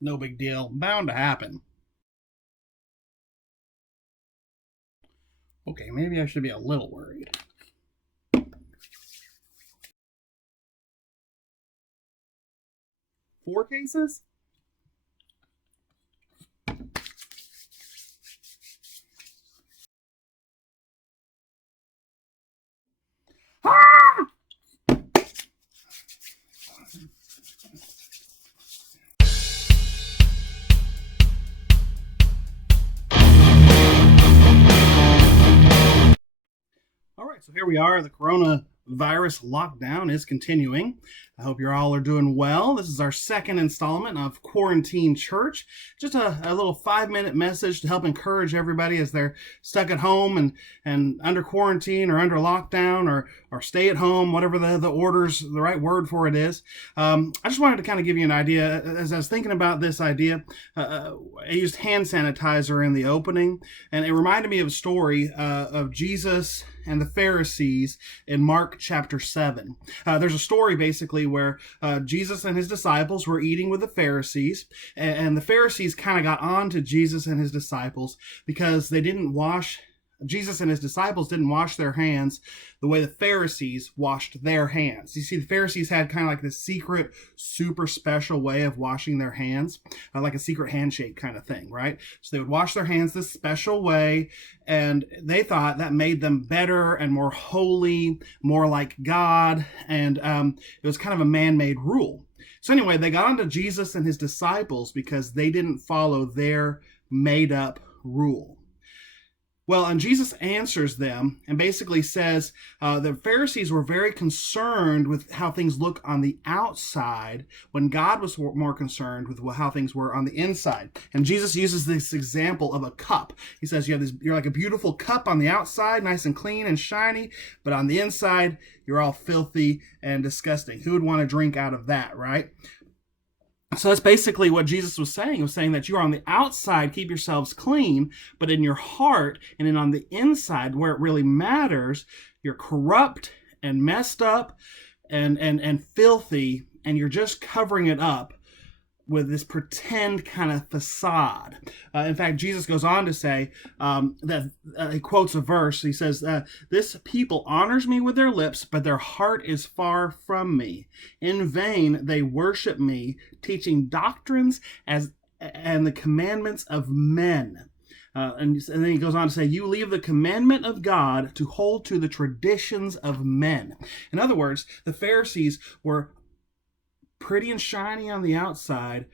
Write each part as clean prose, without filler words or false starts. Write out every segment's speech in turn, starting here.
No big deal. Bound to happen. Okay, maybe I should be a little worried. 4 cases? Ah! All right, so here we are. The coronavirus lockdown is continuing. I hope you all are doing well. This is our second installment of Quarantine Church. Just a little 5-minute message to help encourage everybody as they're stuck at home and under quarantine or under lockdown or stay at home, whatever the orders, the right word for it is. I just wanted to kind of give you an idea. As I was thinking about this idea, I used hand sanitizer in the opening, and it reminded me of a story of Jesus and the Pharisees in Mark chapter 7. There's a story basically where Jesus and his disciples were eating with the Pharisees, and the Pharisees kind of got on to Jesus and his disciples because Jesus and his disciples didn't wash their hands the way the Pharisees washed their hands. You see, the Pharisees had kind of like this secret, super special way of washing their hands, like a secret handshake kind of thing, right? So they would wash their hands this special way, and they thought that made them better and more holy, more like God, and it was kind of a man-made rule. So anyway, they got onto Jesus and his disciples because they didn't follow their made-up rule. Well, and Jesus answers them and basically says the Pharisees were very concerned with how things look on the outside when God was more concerned with how things were on the inside. And Jesus uses this example of a cup. He says you're like a beautiful cup on the outside, nice and clean and shiny, but on the inside, you're all filthy and disgusting. Who would want to drink out of that, right? So that's basically what Jesus was saying. He was saying that you are on the outside, keep yourselves clean, but in your heart and then on the inside, where it really matters, you're corrupt and messed up and filthy, and you're just covering it up with this pretend kind of facade. In fact, Jesus goes on to say that he quotes a verse. He says, this people honors me with their lips, but their heart is far from me. In vain they worship me, teaching doctrines and the commandments of men. And then he goes on to say, you leave the commandment of God to hold to the traditions of men. In other words, the Pharisees were pretty and shiny on the outside,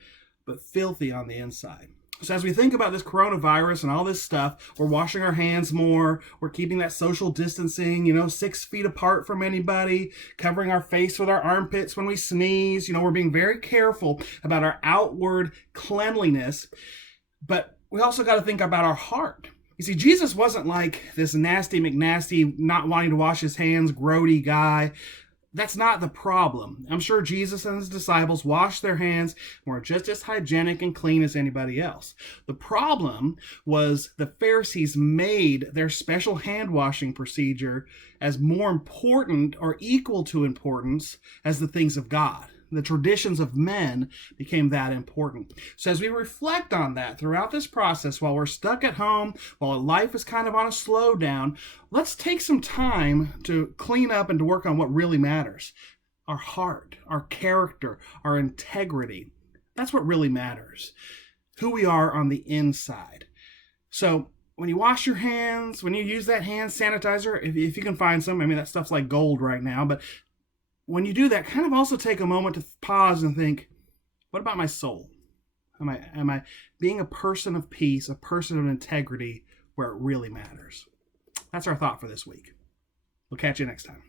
but filthy on the inside. So as we think about this coronavirus and all this stuff, we're washing our hands more, we're keeping that social distancing, 6 feet apart from anybody, covering our face with our armpits when we sneeze, we're being very careful about our outward cleanliness, but we also got to think about our heart. You see, Jesus wasn't like this nasty McNasty, not wanting to wash his hands, grody guy. That's not the problem. I'm sure Jesus and his disciples washed their hands and were just as hygienic and clean as anybody else. The problem was the Pharisees made their special hand washing procedure as more important or equal to importance as the things of God. The traditions of men became that important. So as we reflect on that throughout this process, while we're stuck at home, while life is kind of on a slowdown, let's take some time to clean up and to work on what really matters. Our heart, our character, our integrity. That's what really matters. Who we are on the inside. So when you wash your hands, when you use that hand sanitizer, if you can find some, that stuff's like gold right now, but when you do that, kind of also take a moment to pause and think, what about my soul? Am I being a person of peace, a person of integrity where it really matters? That's our thought for this week. We'll catch you next time.